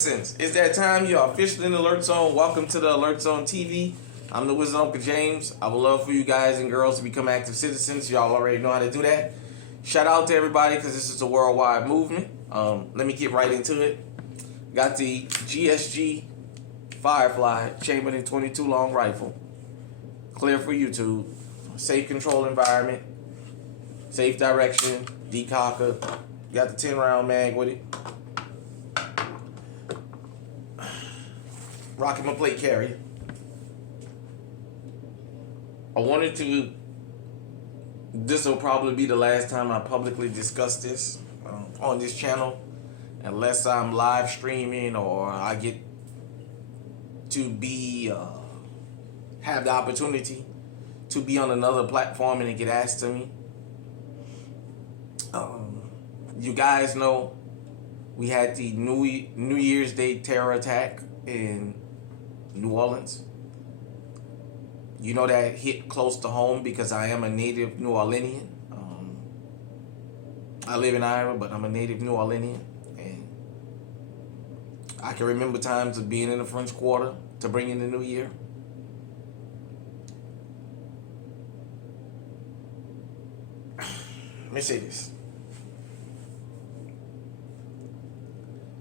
It's that time. You're officially in the Alert Zone. Welcome to the Alert Zone TV. I'm the Wizard Uncle James. I would love for you guys and girls to become active citizens. Y'all already know how to do that. Shout out to everybody because this is a worldwide movement. Let me get right into it. Got the GSG Firefly chambered in 22 long rifle. Clear for YouTube. Safe control environment. Safe direction. Decocker. Got the 10 round mag with it. Rocking my plate carrier. I wanted to. This will probably be the last time I publicly discuss this on this channel, unless I'm live streaming or I get to be have the opportunity to be on another platform and it get asked to me. You guys know we had the New Year's Day terror attack in New Orleans. You know that hit close to home because I am a native New Orleanian. I live in Iowa, but I'm a native New Orleanian. And I can remember times of being in the French Quarter to bring in the new year. Let me say this.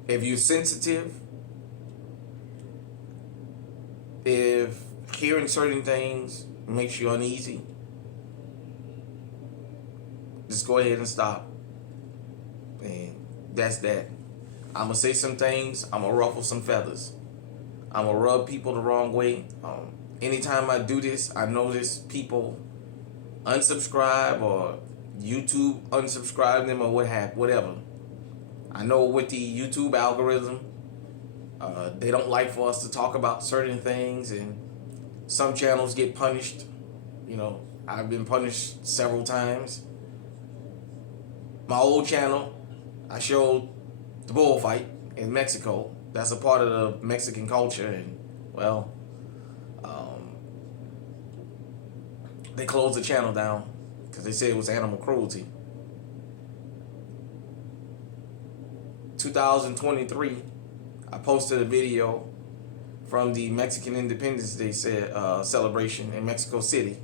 If you're sensitive, if hearing certain things makes you uneasy, just go ahead and stop. And that's that. I'm going to say some things. I'm going to ruffle some feathers. I'm going to rub people the wrong way. Anytime I do this, I notice people unsubscribe or YouTube unsubscribe them or whatever. I know with the YouTube algorithm, they don't like for us to talk about certain things, and some channels get punished. You know, I've been punished several times. My old channel, I showed the bullfight in Mexico. That's a part of the Mexican culture, and well, they closed the channel down because they said it was animal cruelty. 2023, I posted a video from the Mexican Independence Day celebration in Mexico City.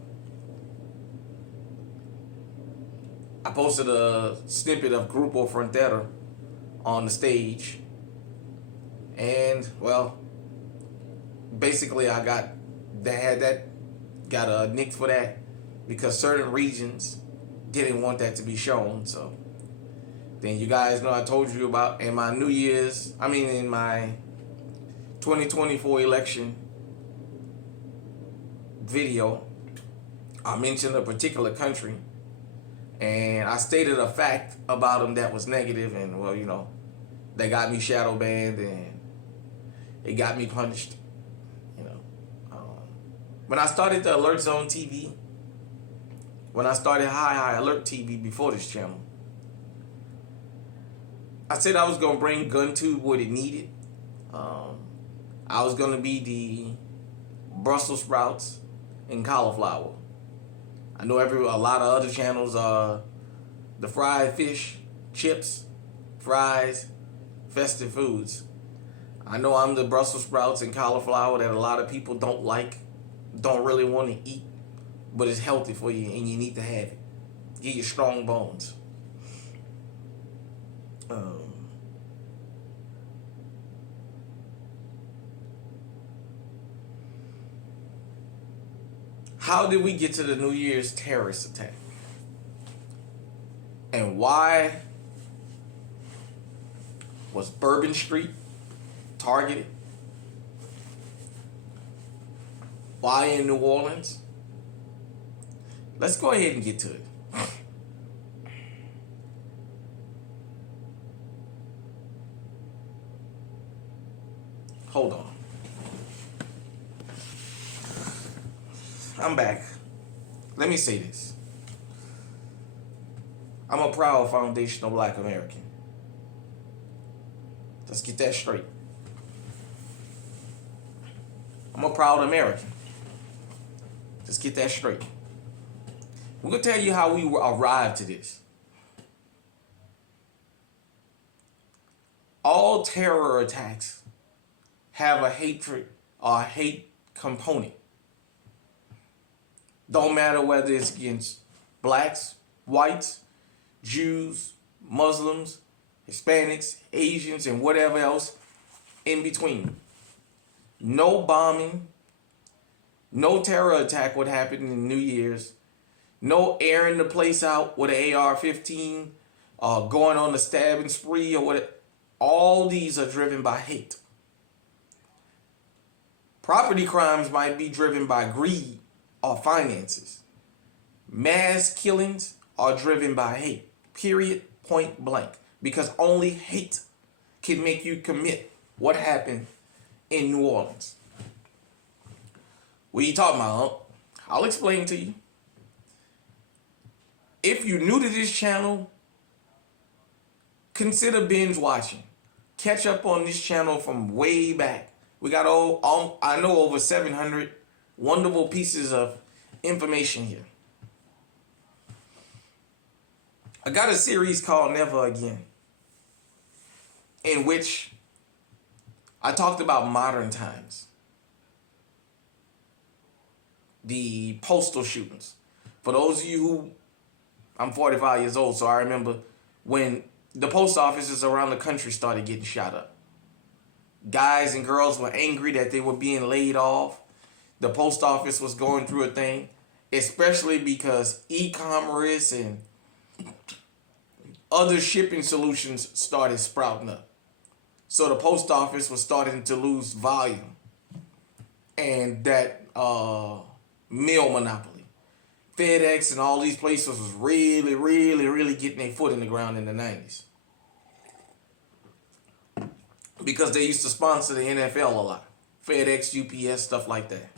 I posted a snippet of Grupo Frontera on the stage, and well, basically I got a nick for that because certain regions didn't want that to be shown. So then you guys know I told you about in my in my 2024 election video, I mentioned a particular country and I stated a fact about them that was negative, and well, you know, they got me shadow banned and it got me punished. You know, when I started the Alert Zone TV, when I started High Alert TV before this channel, I said I was going to bring GunTube what it needed. I was going to be the Brussels sprouts and cauliflower. I know a lot of other channels are the fried fish, chips, fries, festive foods. I know I'm the Brussels sprouts and cauliflower that a lot of people don't really want to eat, but it's healthy for you and you need to have it. Get your strong bones. How did we get to the New Year's terrorist attack? And why was Bourbon Street targeted? Why in New Orleans? Let's go ahead and get to it. Hold on. I'm back. Let me say this. I'm a proud foundational Black American. Let's get that straight. I'm a proud American. Let's get that straight. We're going to tell you how we arrived to this. All terror attacks have a hatred or a hate component. Don't matter whether it's against blacks, whites, Jews, Muslims, Hispanics, Asians, and whatever else in between. No bombing, no terror attack would happen in New Year's. No airing the place out with an AR-15, going on a stabbing spree or what. All these are driven by hate. Property crimes might be driven by greed or finances. Mass killings are driven by hate. Period. Point blank. Because only hate can make you commit what happened in New Orleans. What are you talking about, Hump? I'll explain to you. If you're new to this channel, consider binge watching. Catch up on this channel from way back. We got I know over 700 wonderful pieces of information here. I got a series called Never Again, in which I talked about modern times. The postal shootings. For those of you who, I'm 45 years old, so I remember when the post offices around the country started getting shot up. Guys and girls were angry that they were being laid off. The post office was going through a thing, especially because e-commerce and other shipping solutions started sprouting up. So the post office was starting to lose volume. And that mail monopoly. FedEx and all these places was really getting their foot in the ground in the 90s. Because they used to sponsor the NFL a lot. FedEx, UPS, stuff like that.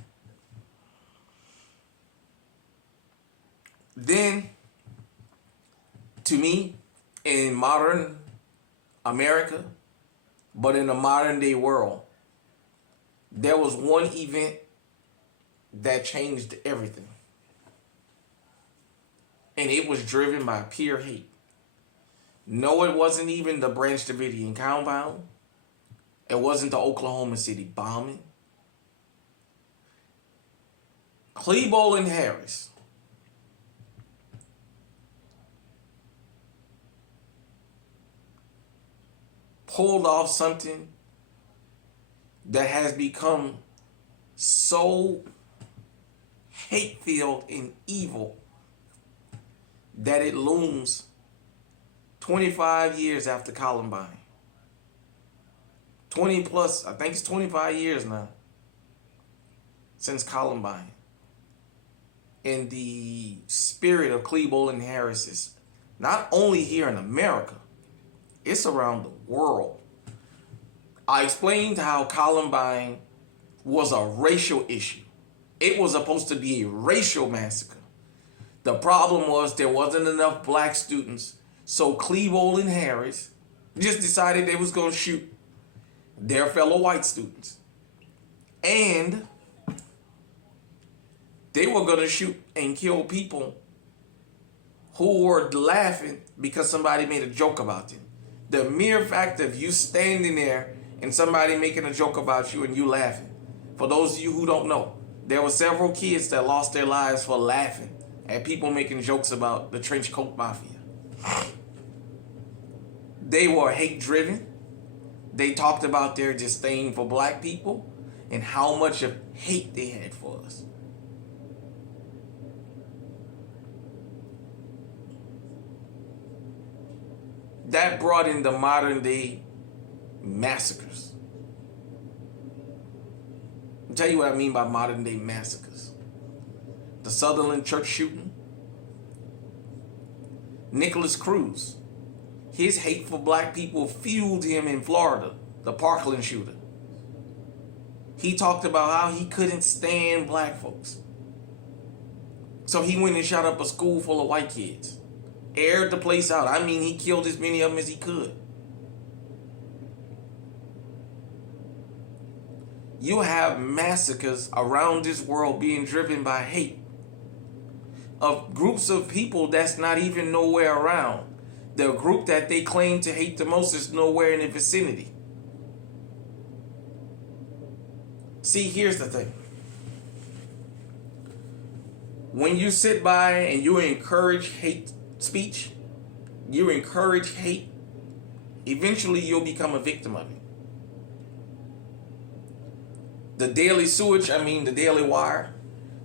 Then, to me, in modern America, but in the modern day world, there was one event that changed everything. And it was driven by pure hate. No, it wasn't even the Branch Davidian compound. It wasn't the Oklahoma City bombing. Cleveland Harris pulled off something that has become so hate-filled and evil that it looms 25 years after Columbine. 20 plus, I think it's 25 years now since Columbine. And the spirit of Cleveland Harris is not only here in America, it's around the world. I explained how Columbine was a racial issue. It was supposed to be a racial massacre. The problem was there wasn't enough black students, so Cleveland Harris just decided they was going to shoot their fellow white students. And they were going to shoot and kill people who were laughing because somebody made a joke about them. The mere fact of you standing there and somebody making a joke about you and you laughing. For those of you who don't know, there were several kids that lost their lives for laughing at people making jokes about the trench coat mafia. They were hate driven. They talked about their disdain for black people and how much of hate they had for us. That brought in the modern day massacres. I'll tell you what I mean by modern day massacres. The Sutherland church shooting. Nicholas Cruz. His hate for black people fueled him in Florida, the Parkland shooter. He talked about how he couldn't stand black folks. So he went and shot up a school full of white kids. Aired the place out. I mean, he killed as many of them as he could. You have massacres around this world being driven by hate of groups of people that's not even nowhere around. The group that they claim to hate the most is nowhere in the vicinity. See, here's the thing. When you sit by and you encourage hate speech, you encourage hate, eventually you'll become a victim of it. The Daily Wire,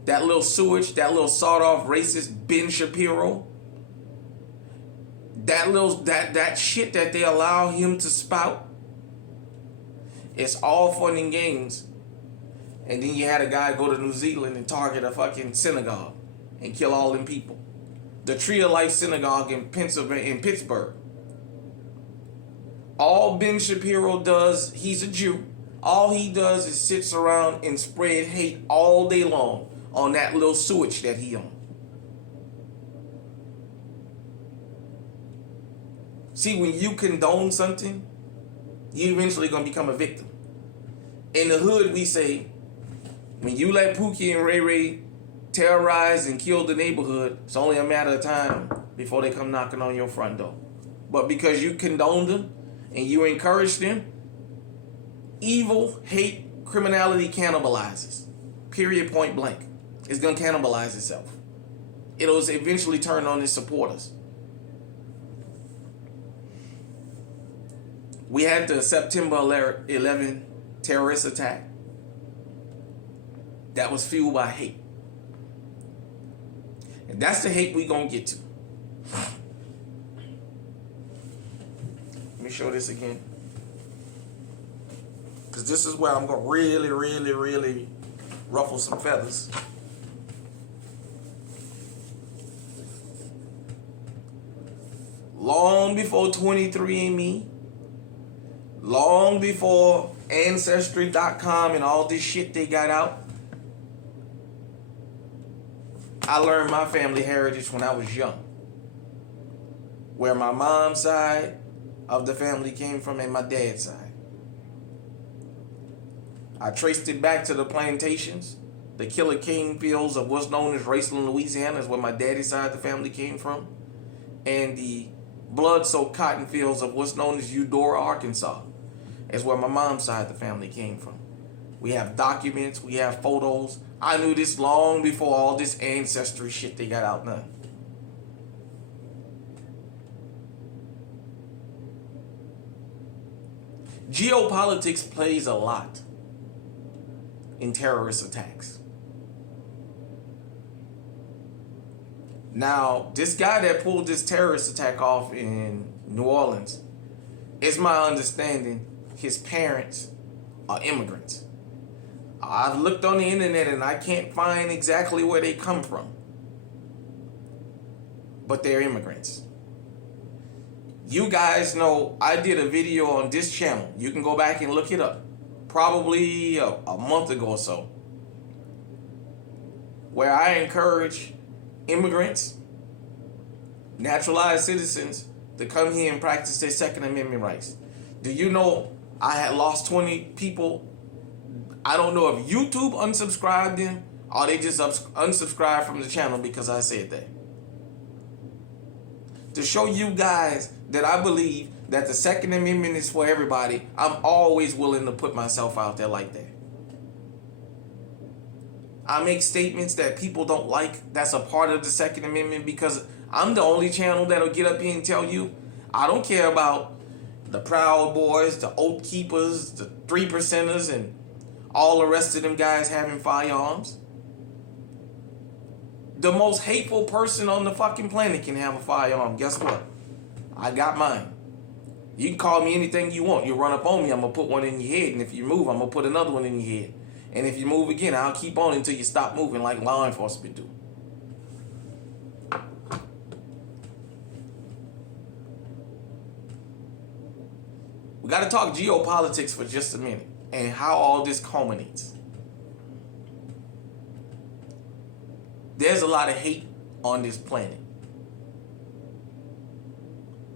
that little sewage, that little sawed-off racist Ben Shapiro, that shit that they allow him to spout, it's all fun and games. And then you had a guy go to New Zealand and target a fucking synagogue and kill all them people. The Tree of Life Synagogue in Pittsburgh. All Ben Shapiro does, he's a Jew. All he does is sits around and spread hate all day long on that little sewage that he owns. See, when you condone something, you eventually gonna become a victim. In the hood, we say, when you let Pookie and Ray Ray terrorize and kill the neighborhood, it's only a matter of time before they come knocking on your front door. But because you condone them and you encourage them, evil, hate, criminality cannibalizes. Period, point blank. It's going to cannibalize itself. It'll eventually turn on its supporters. We had the September 11 terrorist attack that was fueled by hate. And that's the hate we going to get to. Let me show this again. Because this is where I'm going to really ruffle some feathers. Long before 23andMe, long before Ancestry.com and all this shit they got out, I learned my family heritage when I was young. Where my mom's side of the family came from and my dad's side. I traced it back to the plantations. The Killer King fields of what's known as Raceland, Louisiana is where my daddy's side of the family came from. And the blood-soaked cotton fields of what's known as Eudora, Arkansas is where my mom's side of the family came from. We have documents, we have photos. I knew this long before all this ancestry shit they got out now. Geopolitics plays a lot in terrorist attacks. Now, this guy that pulled this terrorist attack off in New Orleans, it's my understanding his parents are immigrants. I've looked on the internet and I can't find exactly where they come from. But they're immigrants. You guys know I did a video on this channel. You can go back and look it up. Probably a month ago or so. Where I encourage immigrants, naturalized citizens, to come here and practice their Second Amendment rights. Do you know I had lost 20 people? I don't know if YouTube unsubscribed them or they just unsubscribed from the channel because I said that. To show you guys that I believe that the Second Amendment is for everybody, I'm always willing to put myself out there like that. I make statements that people don't like. That's a part of the Second Amendment because I'm the only channel that'll get up here and tell you I don't care about the Proud Boys, the Oath Keepers, the 3%ers, and all the rest of them guys having firearms. The most hateful person on the fucking planet can have a firearm. Guess what? I got mine. You can call me anything you want. You run up on me, I'm going to put one in your head. And if you move, I'm going to put another one in your head. And if you move again, I'll keep on until you stop moving like law enforcement do. We got to talk geopolitics for just a minute and how all this culminates. There's a lot of hate on this planet.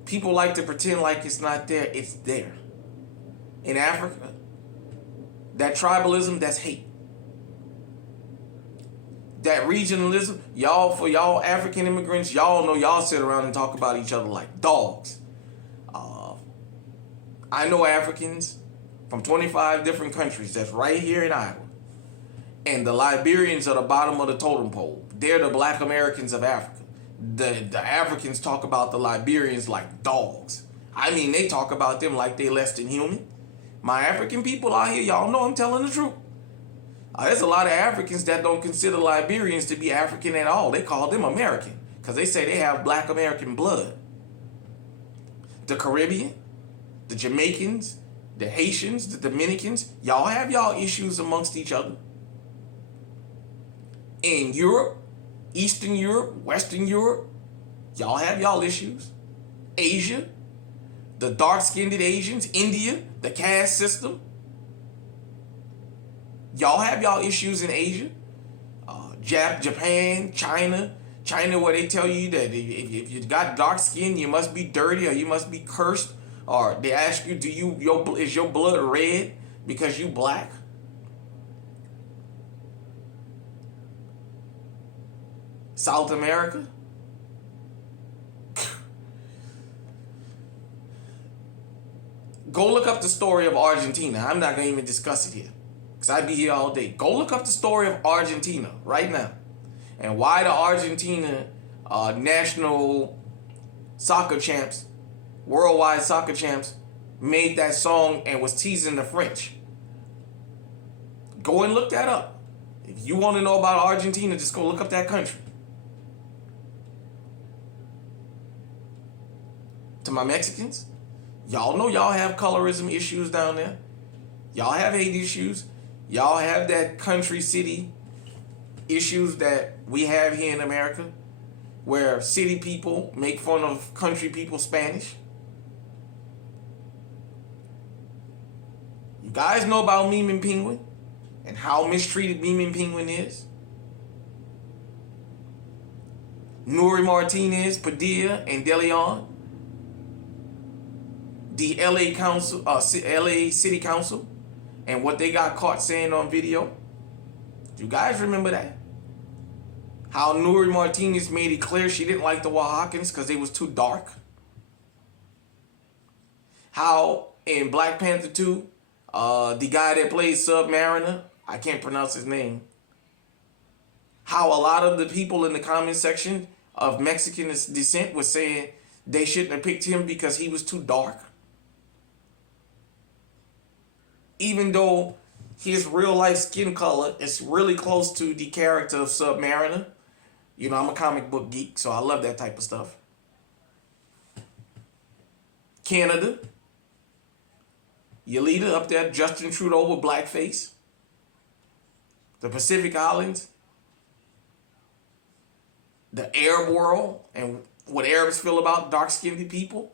People like to pretend like it's not there. It's there. In Africa, that tribalism, that's hate. That regionalism, for y'all African immigrants, y'all know y'all sit around and talk about each other like dogs. I know Africans from 25 different countries that's right here in Iowa And the Liberians are the bottom of the totem pole. They're the black Americans of Africa. The Africans talk about the Liberians like dogs. I mean, they talk about them like they less than human. My African people out here, y'all know I'm telling the truth. There's a lot of Africans that don't consider Liberians to be African at all. They call them American because they say they have black American blood. The Caribbean, the Jamaicans, the Haitians, the Dominicans, y'all have y'all issues amongst each other. In Europe, Eastern Europe, Western Europe, y'all have y'all issues. Asia, the dark-skinned Asians, India, the caste system. Y'all have y'all issues in Asia. Japan, China, where they tell you that if you got dark skin, you must be dirty or you must be cursed. Or they ask you, is your blood red because you black? South America? Go look up the story of Argentina. I'm not going to even discuss it here because I'd be here all day. Go look up the story of Argentina right now and why the Argentina national soccer champs, worldwide soccer champs, made that song and was teasing the French. Go and look that up. If you want to know about Argentina, just go look up that country. To my Mexicans, y'all know y'all have colorism issues down there. Y'all have hate issues. Y'all have that country city issues that we have here in America, where city people make fun of country people Spanish. You guys know about Meme and Penguin and how mistreated Meme and Penguin is. Nuri Martinez, Padilla, and DeLeon. The LA Council, LA City Council, and what they got caught saying on video. Do you guys remember that? How Nuri Martinez made it clear she didn't like the Oaxacans because they was too dark. How in Black Panther 2, the guy that plays Submariner, I can't pronounce his name. How a lot of the people in the comment section of Mexican descent was saying they shouldn't have picked him because he was too dark. Even though his real life skin color is really close to the character of Submariner. You know, I'm a comic book geek, so I love that type of stuff. Canada. Your leader up there, Justin Trudeau with blackface. The Pacific Islands. The Arab world and what Arabs feel about dark-skinned people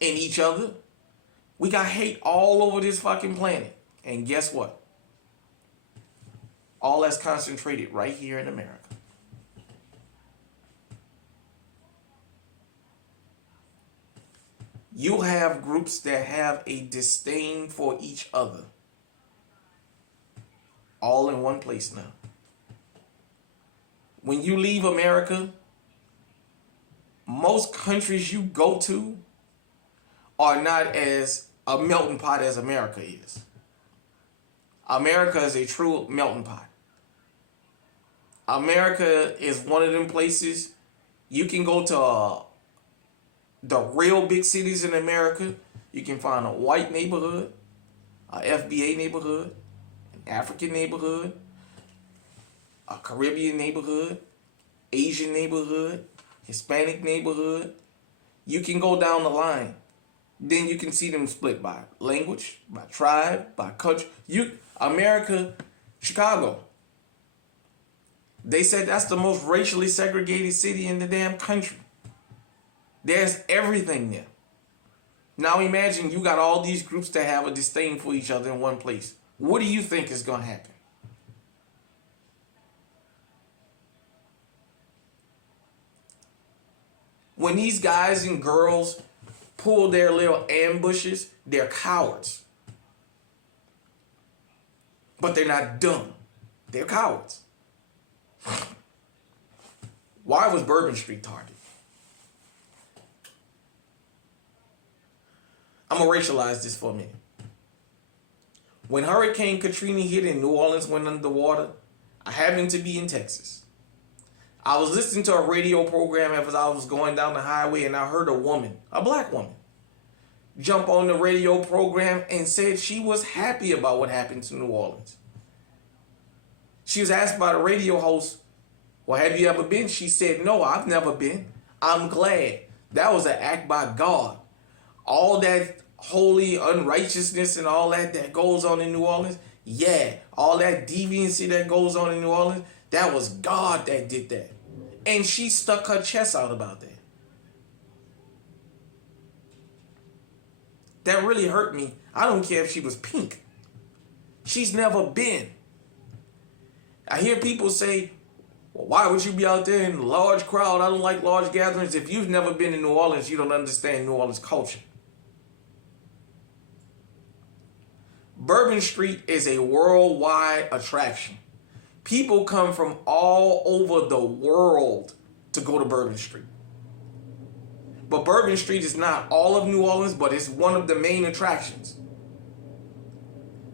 and each other. We got hate all over this fucking planet. And guess what? All that's concentrated right here in America. You have groups that have a disdain for each other. All in one place now. When you leave America, most countries you go to are not as a melting pot as America is. America is a true melting pot. America is one of them places you can go to the real big cities in America. You can find a white neighborhood, a FBA neighborhood, an African neighborhood, a Caribbean neighborhood, Asian neighborhood, Hispanic neighborhood. You can go down the line. Then you can see them split by language, by tribe, by country. America, Chicago. They said that's the most racially segregated city in the damn country. There's everything there. Now imagine you got all these groups that have a disdain for each other in one place. What do you think is going to happen? When these guys and girls pull their little ambushes, they're cowards. But they're not dumb. They're cowards. Why was Bourbon Street targeted? I'm going to racialize this for a minute. When Hurricane Katrina hit and New Orleans went underwater, I happened to be in Texas. I was listening to a radio program as I was going down the highway, and I heard a woman, a black woman, jump on the radio program and said she was happy about what happened to New Orleans. She was asked by the radio host, well, have you ever been? She said, no, I've never been. I'm glad. That was an act by God. All that holy unrighteousness and all that goes on in New Orleans, yeah, all that deviancy that goes on in New Orleans, that was God that did that. And she stuck her chest out about that. That really hurt me. I don't care if she was pink. She's never been. I hear people say, well, why would you be out there in a large crowd? I don't like large gatherings. If you've never been in New Orleans, you don't understand New Orleans culture. Bourbon Street is a worldwide attraction. People come from all over the world to go to Bourbon Street. But Bourbon Street is not all of New Orleans, but it's one of the main attractions.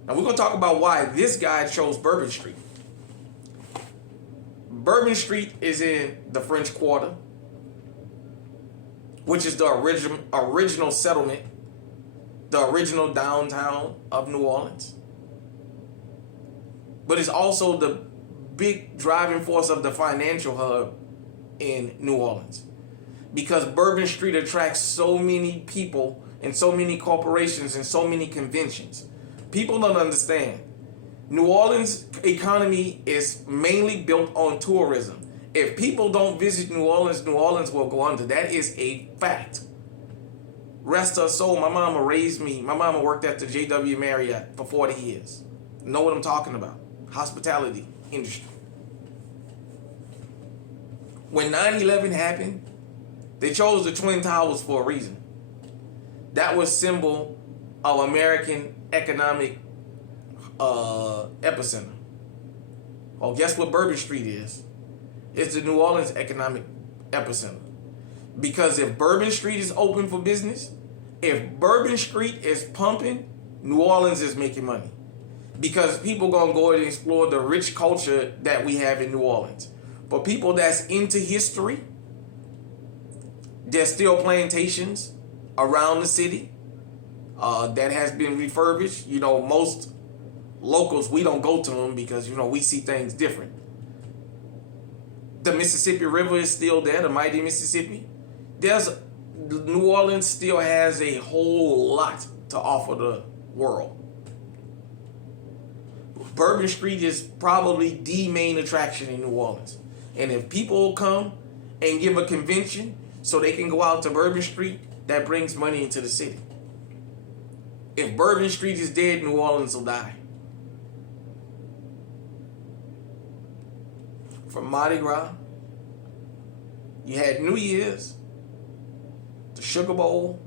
Now we're going to talk about why this guy chose Bourbon Street. Bourbon Street is in the French Quarter, which is the original settlement, the original downtown of New Orleans. But it's also the big driving force of the financial hub in New Orleans. Because Bourbon Street attracts so many people and so many corporations and so many conventions. People don't understand. New Orleans' economy is mainly built on tourism. If people don't visit New Orleans will go under. That is a fact. Rest her soul. My mama raised me. My mama worked at the JW Marriott for 40 years. Know what I'm talking about. Hospitality industry. When 9/11 happened, they chose the Twin Towers for a reason. That was symbol of American economic epicenter. Oh, guess what Bourbon Street is? It's the New Orleans economic epicenter. Because if Bourbon Street is open for business, if Bourbon Street is pumping, New Orleans is making money. Because people gonna go and explore the rich culture that we have in New Orleans. For people that's into history, there's still plantations around the city that has been refurbished. You know, most locals, we don't go to them because, you know, we see things different. The Mississippi River is still there, the mighty Mississippi. New Orleans still has a whole lot to offer the world. Bourbon Street is probably the main attraction in New Orleans. And if people come and give a convention so they can go out to Bourbon Street, that brings money into the city. If Bourbon Street is dead, New Orleans will die. From Mardi Gras, you had New Year's, the Sugar Bowl,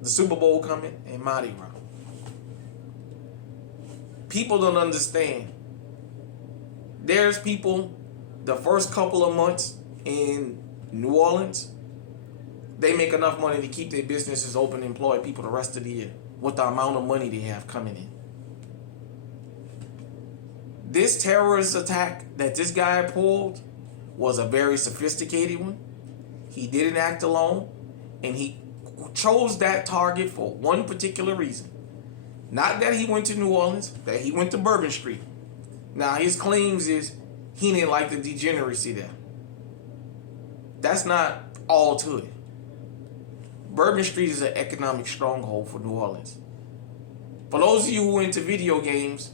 the Super Bowl coming, and Mardi Gras. People don't understand. There's people, the first couple of months in New Orleans, they make enough money to keep their businesses open and employ people the rest of the year with the amount of money they have coming in. This terrorist attack that this guy pulled was a very sophisticated one. He didn't act alone, and he chose that target for one particular reason. Not that he went to New Orleans, that he went to Bourbon Street. Now, his claims is he didn't like the degeneracy there. That's not all to it. Bourbon Street is an economic stronghold for New Orleans. For those of you who are into video games,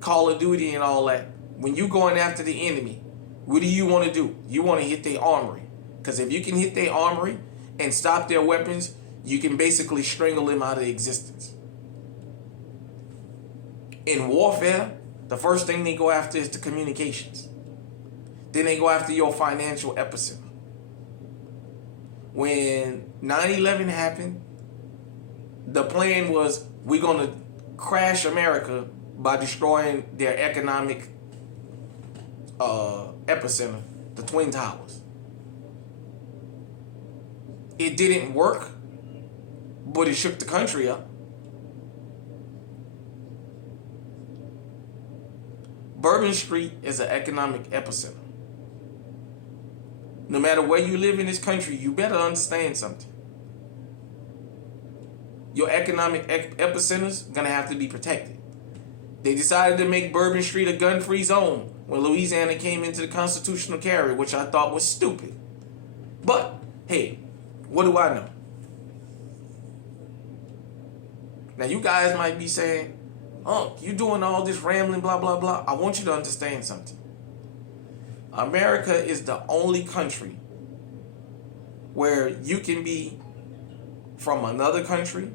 Call of Duty and all that, when you're going after the enemy, what do you want to do? You want to hit their armory. Because if you can hit their armory and stop their weapons, you can basically strangle them out of existence. In warfare, the first thing they go after is the communications. Then they go after your financial epicenter. When 9/11 happened, the plan was we're going to crash America by destroying their economic epicenter, the Twin Towers. It didn't work, but it shook the country up. Bourbon Street is an economic epicenter. No matter where you live in this country, you better understand something. Your economic epicenters gonna have to be protected. They decided to make Bourbon Street a gun-free zone when Louisiana came into the constitutional carry, which I thought was stupid. But, hey, what do I know? Now, you guys might be saying, you doing all this rambling, blah, blah, blah. I want you to understand something. America is the only country where you can be from another country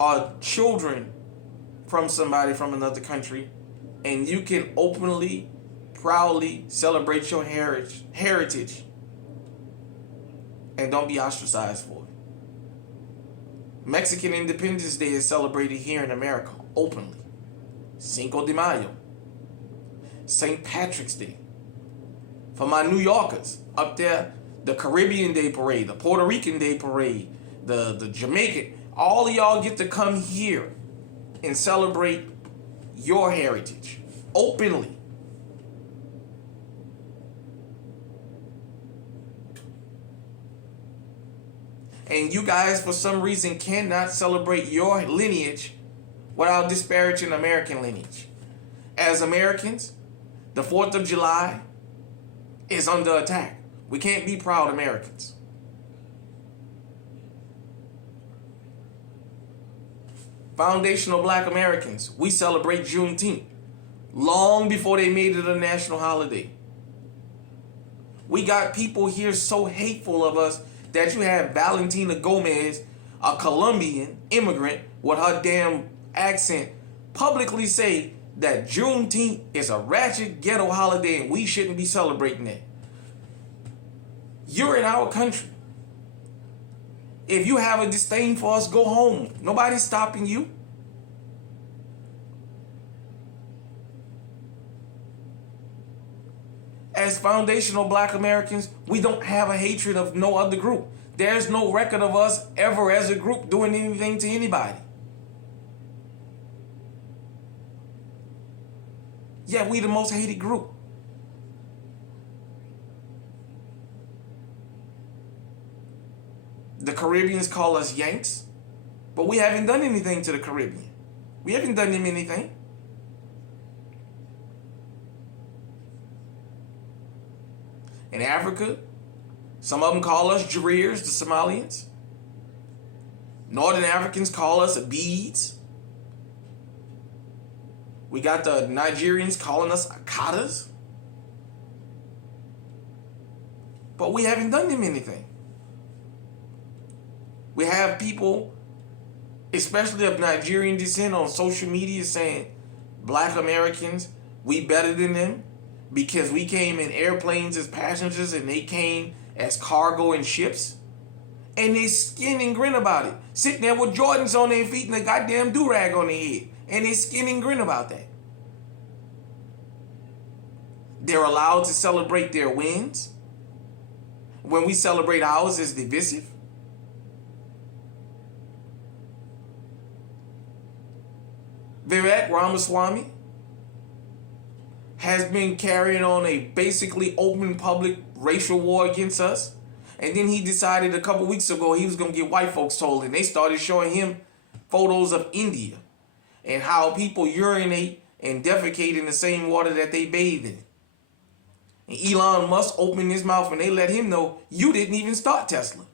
or children from somebody from another country, and you can openly, proudly celebrate your heritage and don't be ostracized for it. Mexican Independence Day is celebrated here in America openly. Cinco de Mayo. St. Patrick's Day. For my New Yorkers up there, the Caribbean Day Parade, the Puerto Rican Day Parade, the Jamaican, all of y'all get to come here and celebrate your heritage openly. And you guys, for some reason, cannot celebrate your lineage without disparaging American lineage. As Americans, the 4th of July is under attack. We can't be proud Americans. Foundational Black Americans, we celebrate Juneteenth long before they made it a national holiday. We got people here so hateful of us that you have Valentina Gomez, a Colombian immigrant with her damn accent, publicly say that Juneteenth is a ratchet ghetto holiday and we shouldn't be celebrating it. You're in our country. If you have a disdain for us, go home. Nobody's stopping you. As foundational Black Americans, we don't have a hatred of no other group. There's no record of us ever as a group doing anything to anybody. Yet we the most hated group. The Caribbeans call us Yanks, but we haven't done anything to the Caribbean. We haven't done them anything. In Africa, some of them call us Jareers, the Somalians. Northern Africans call us Abids. We got the Nigerians calling us Akatas. But we haven't done them anything. We have people, especially of Nigerian descent, on social media saying Black Americans, we better than them because we came in airplanes as passengers and they came as cargo in ships. And they skin and grin about it. Sitting there with Jordans on their feet and a goddamn do-rag on their head. And they skin and grin about that. They're allowed to celebrate their wins. When we celebrate ours, it's divisive. Vivek Ramaswamy has been carrying on a basically open public racial war against us. And then he decided a couple weeks ago he was going to get white folks told. And they started showing him photos of India and how people urinate and defecate in the same water that they bathe in. And Elon Musk opened his mouth and they let him know, you didn't even start Tesla.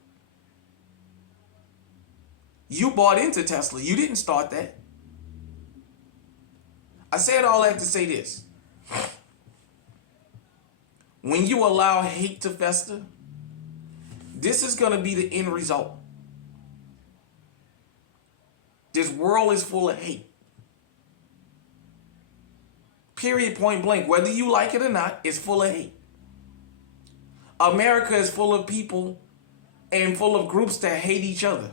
You bought into Tesla. You didn't start that. I said all that to say this. When you allow hate to fester, this is going to be the end result. This world is full of hate. Period, point blank. Whether you like it or not, it's full of hate. America is full of people and full of groups that hate each other.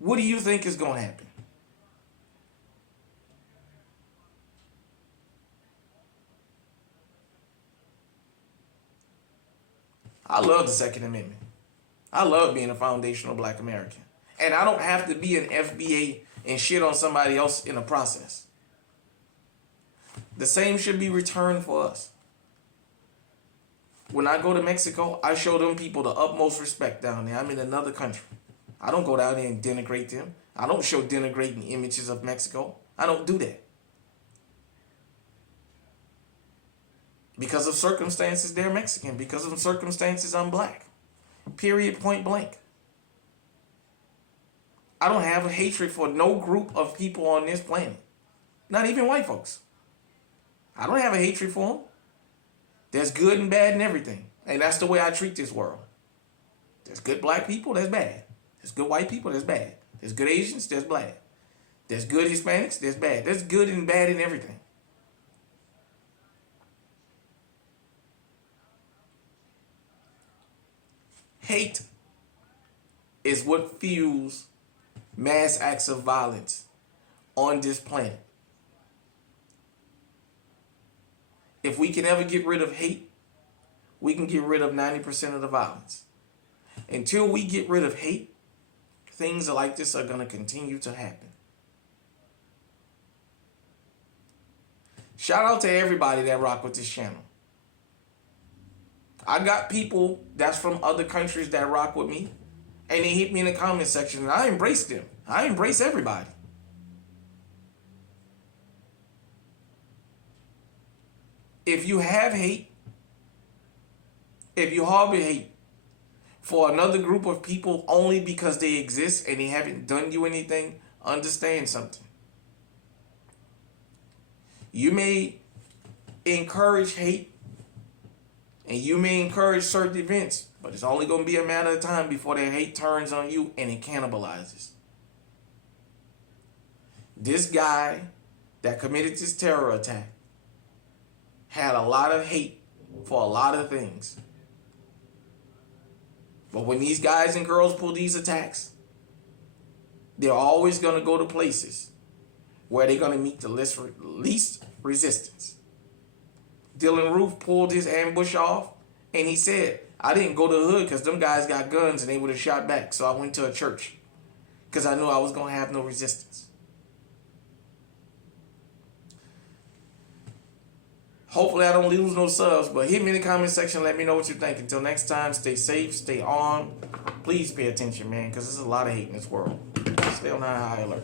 What do you think is going to happen? I love the Second Amendment. I love being a foundational Black American. And I don't have to be an FBA and shit on somebody else in the process. The same should be returned for us. When I go to Mexico, I show them people the utmost respect down there. I'm in another country. I don't go down there and denigrate them. I don't show denigrating images of Mexico. I don't do that. Because of circumstances, they're Mexican. Because of circumstances, I'm black. Period, point blank. I don't have a hatred for no group of people on this planet. Not even white folks. I don't have a hatred for them. There's good and bad and everything. And that's the way I treat this world. There's good black people, there's bad. There's good white people, there's bad. There's good Asians, there's bad. There's good Hispanics, there's bad. There's good and bad in everything. Hate is what fuels mass acts of violence on this planet. If we can ever get rid of hate, we can get rid of 90% of the violence. Until we get rid of hate, things like this are going to continue to happen. Shout out to everybody that rock with this channel. I got people that's from other countries that rock with me, and they hit me in the comment section, and I embrace them. I embrace everybody. If you have hate, if you harbor hate for another group of people only because they exist and they haven't done you anything, understand something. You may encourage hate and you may encourage certain events, but it's only going to be a matter of time before that hate turns on you and it cannibalizes. This guy that committed this terror attack had a lot of hate for a lot of things. But when these guys and girls pull these attacks, they're always going to go to places where they're going to meet the least resistance. Dylan Roof pulled his ambush off, and he said, I didn't go to the hood because them guys got guns and they would have shot back, so I went to a church because I knew I was going to have no resistance. Hopefully I don't lose no subs, but hit me in the comment section. Let me know what you think. Until next time, stay safe, stay armed. Please pay attention, man, because there's a lot of hate in this world. Stay on high alert.